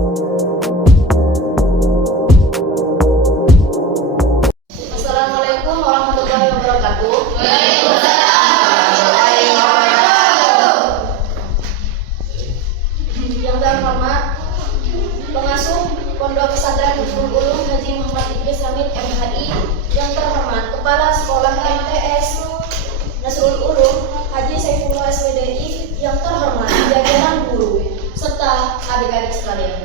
Assalamualaikum warahmatullahi wabarakatuh. Yang terhormat pengasuh Pondok Pesantren Nurul Ulum Haji Muhammad Idris Hamid MHI, yang terhormat Kepala Sekolah MTS Nasrul Ulum Haji Saifullah SWDI, yang terhormat jajaran guru serta adik-adik sekalian.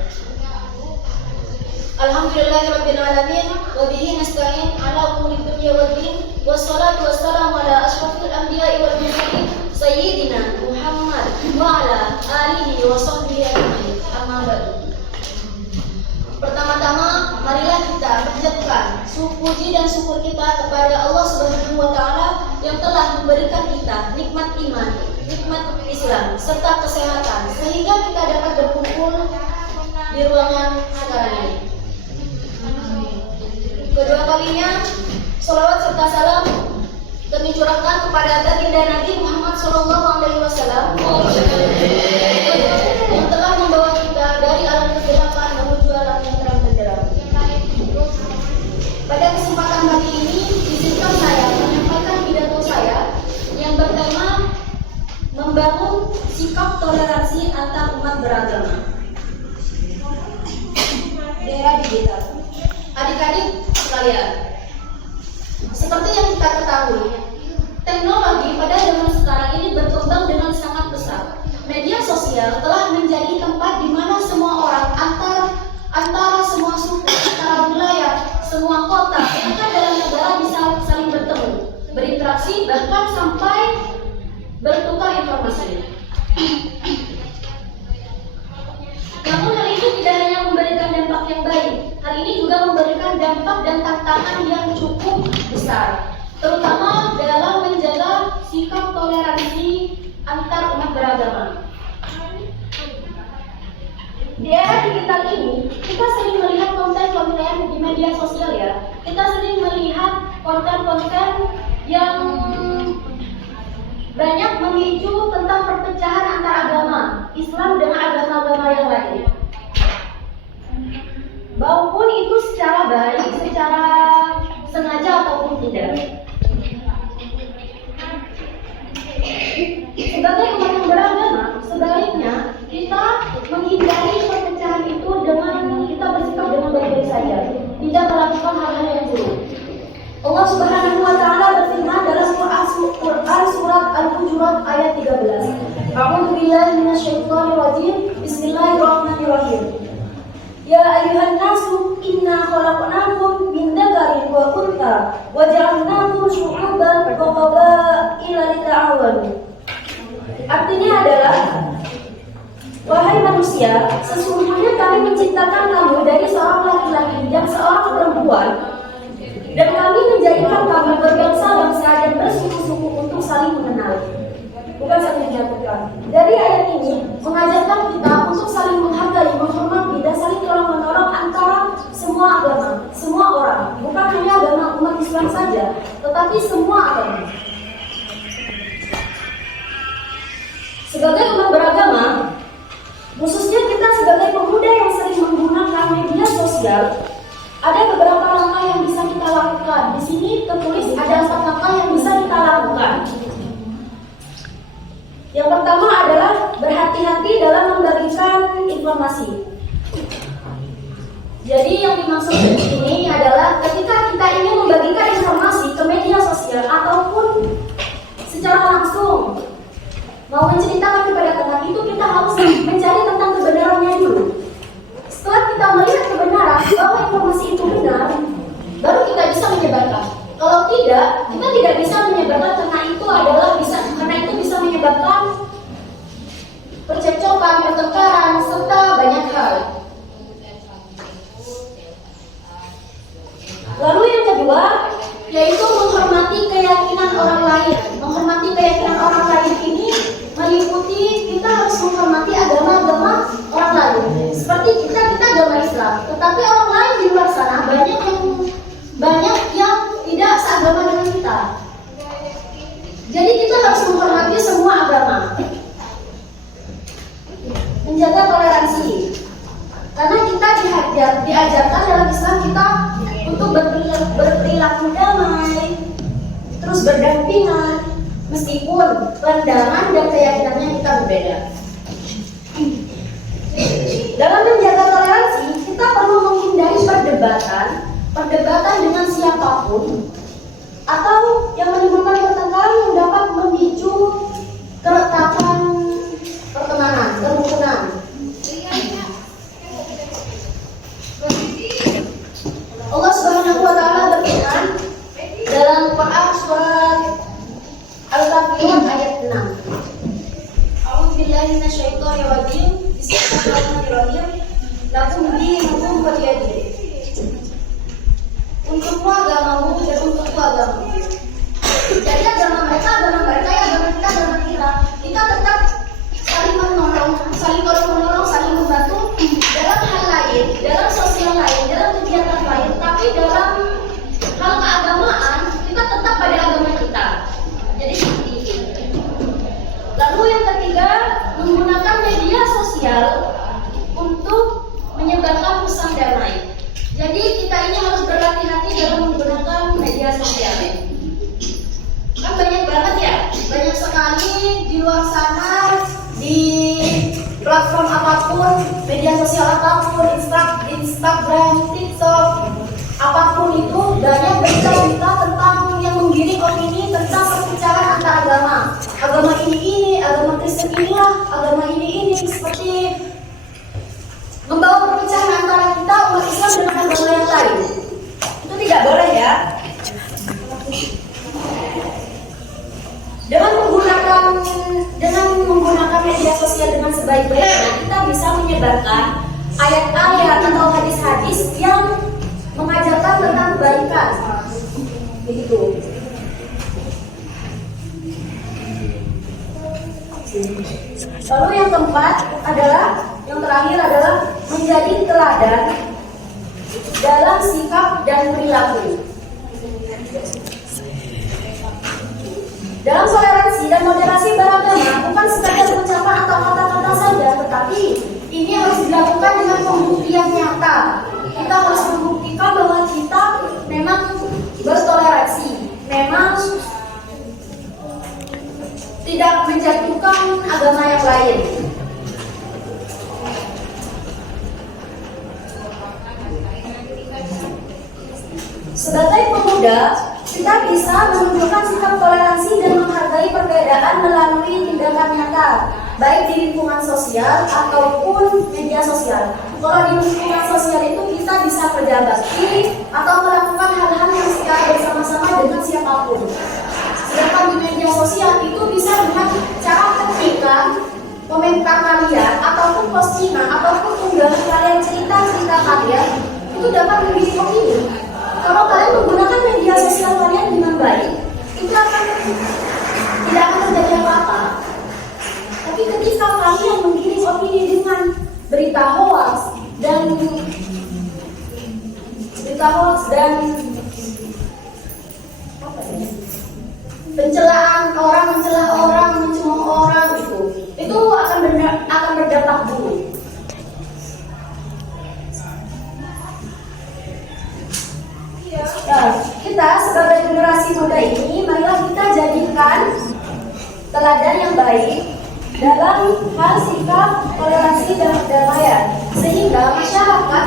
Alhamdulillahirabbil alamin wa bihi nasta'in ala umuri dunya waddin, wassalatu wassalamu ala asyrafil anbiya'i wal mursalin sayyidina Muhammad wa ala alihi wa sahbihi ajma'in. Amma ba'du. Pertama-tama, marilah kita panjatkan puji dan syukur kita kepada Allah Subhanahu wa taala yang telah memberikan kita nikmat iman, nikmat Islam serta kesehatan sehingga kita dapat berkumpul di ruangan sekarang ini. Kedua kalinya, salawat serta salam kami curahkan kepada baginda Nabi Muhammad SAW yang telah membawa kita dari alam kegelapan menuju alam yang terang benderang. Pada kesempatan kali ini, izinkan saya menyampaikan pidato saya yang bertema membangun sikap toleransi antar umat beragama di era digital. Adik-adik sekalian, seperti yang kita ketahui, teknologi pada zaman sekarang ini berkembang dengan sangat pesat. Media sosial telah menjadi tempat di mana semua orang antara semua suku, antara wilayah, semua kota, bahkan dalam negara bisa saling bertemu, berinteraksi, bahkan sampai bertukar informasi. Namun hal itu tidak hanya memberikan dampak yang baik, hal ini juga memberikan dampak dan tantangan yang cukup besar, terutama dalam menjaga sikap toleransi antar umat beragama. Di era digital ini, kita sering melihat konten-konten di media sosial ya. Kita sering melihat konten-konten yang banyak memicu tentang perpecahan antar agama, Islam dengan agama-agama yang lain. Maupun itu secara baik, secara sengaja ataupun tidak. Sebagai umat yang beragama, sebaliknya kita menghindari perpecahan itu dengan kita bersikap dengan baik-baik saja, tidak melakukan hal-hal yang buruk. Allah Subhanahu wa taala berfirman dalam Quran surat Al-Hujurat ayat 13. A'udzu billahi minasyaitonir rajim. Bismillahirrahmanirrahim. Ya ayyuhan nasu inna khalaqnakum min dzakarin wa untha wa ja'alnakum syu'uban wa qabaila lita'awanu. Artinya adalah, wahai manusia, sesungguhnya kami menciptakan kamu dari seorang laki-laki dan seorang perempuan, dan kami menjadikan kamu berbangsa-bangsa dan bersuku-suku untuk saling mengenal, bukan saling menyatukan. Dari ayat ini mengajarkan kita untuk saling menghargai, menghormati, dan saling tolong-menolong antara semua agama, semua orang, bukan hanya agama umat Islam saja, tetapi semua agama. Sebagai umat beragama, khususnya kita sebagai pemuda yang sering menggunakan media sosial, ada beberapa langkah yang bisa kita lakukan. Di sini tertulis ada 4 langkah yang bisa kita lakukan. Yang pertama adalah berhati-hati dalam membagikan informasi. Jadi yang dimaksud di sini adalah ketika kita ingin membagikan informasi ke media sosial ataupun secara langsung mau menceritakan kepada teman, itu kita harus mencari tentang kebenarannya dulu. Setelah kita melihat kebenaran bahwa informasi itu benar, baru kita bisa menyebarkan. Kalau tidak, kita tidak bisa menyebarkan karena itu bisa menyebabkan percekcokan, pertengkaran, serta banyak hal. Lalu yang kedua, yaitu menghormati keyakinan orang lain. Menghormati keyakinan orang lain ini meliputi kita harus menghormati agama-agama orang lain. Seperti kita agama Islam, tetapi orang lain di luar sana banyak yang tidak seagama dengan kita. Jadi kita harus menghormati semua agama, menjaga toleransi. Karena diajarkan dalam Islam kita untuk berperilaku damai, terus berdampingan, meskipun pandangan dan keyakinannya kita berbeda. Dalam menjaga toleransi, kita perlu menghindari perdebatan dengan siapapun, atau yang menimbulkan pertengkaran yang dapat memicu keretakan pertemanan, kerukunan. Allah Subhanahu wa taala berfirman dalam Quran surat Al-Kafirun ayat 6. A'udzubillahi minasyaitonir rajim. Bismillahirrahmanirrahim. Lakum dinukum waliyadin. Untukmu agamamu dan untukku agamamu. Jadi agama mereka ya agama kita. Kita tetap saling menolong, saling tolong-menolong, saling membantu dalam hal lain, dalam sosial lain, dalam kegiatan lain. Tapi dalam hal keagamaan kita tetap pada agama kita. Jadi seperti itu. Lalu yang ketiga, menggunakan media sosial untuk menyebarkan pesan damai. Jadi kita ini harus berhati-hati dalam menggunakan media sosial. Kan banyak banget ya, banyak sekali di luar sana, di platform apapun, media sosial apapun, Instagram, TikTok, apapun itu banyak berita-berita tentang yang menggiring opini tentang perpecahan antar agama. Agama ini, agama Kristen inilah, agama ini seperti membawa perpecahan antara kita umat Islam dengan agama yang lain. Itu tidak boleh ya. Dengan menggunakan media sosial dengan sebaik-baiknya, kita bisa menyebarkan ayat-ayat atau hadis-hadis yang mengajarkan tentang kebaikan. Begitu. Lalu yang keempat adalah, yang terakhir adalah menjadi teladan dalam sikap dan perilaku. Dalam toleransi dan moderasi beragama bukan sekadar ucapan atau kata-kata saja, tetapi ini harus dilakukan dengan pembuktian nyata. Kita harus membuktikan bahwa kita memang bertoleransi, memang tidak menjatuhkan agama yang lain. Sebagai pemuda, kita bisa menunjukkan sikap toleransi dan menghargai perbedaan melalui tindakan nyata, baik di lingkungan sosial ataupun media sosial. Kalau di lingkungan sosial itu kita bisa kerja bakti atau melakukan hal-hal yang secara bersama-sama dengan siapapun. Sedangkan di media sosial itu bisa dengan cara ketikan komentar kalian ataupun postingan ataupun unggahan kalian, cerita-cerita kalian itu dapat menjadi opini. Kalau kalian menggunakan media sosial kalian dengan baik, itu tidak akan terjadi apa-apa. Tapi ketika kalian menggiring opini dengan berita hoax dan pencelaan orang, mencela orang, mencemooh orang itu akan berdampak buruk. Nah, kita sebagai generasi muda ini, marilah kita jadikan teladan yang baik dalam hal sikap, toleransi, dan perdamaian, sehingga masyarakat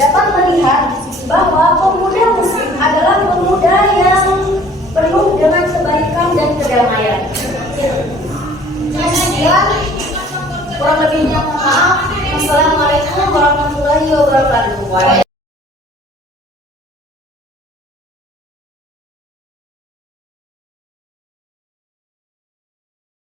dapat melihat bahwa pemuda muslim adalah pemuda yang penuh dengan kebaikan dan kedamaian. Sekian, kurang lebihnya mohon maaf. Wassalamualaikum warahmatullahi wabarakatuh.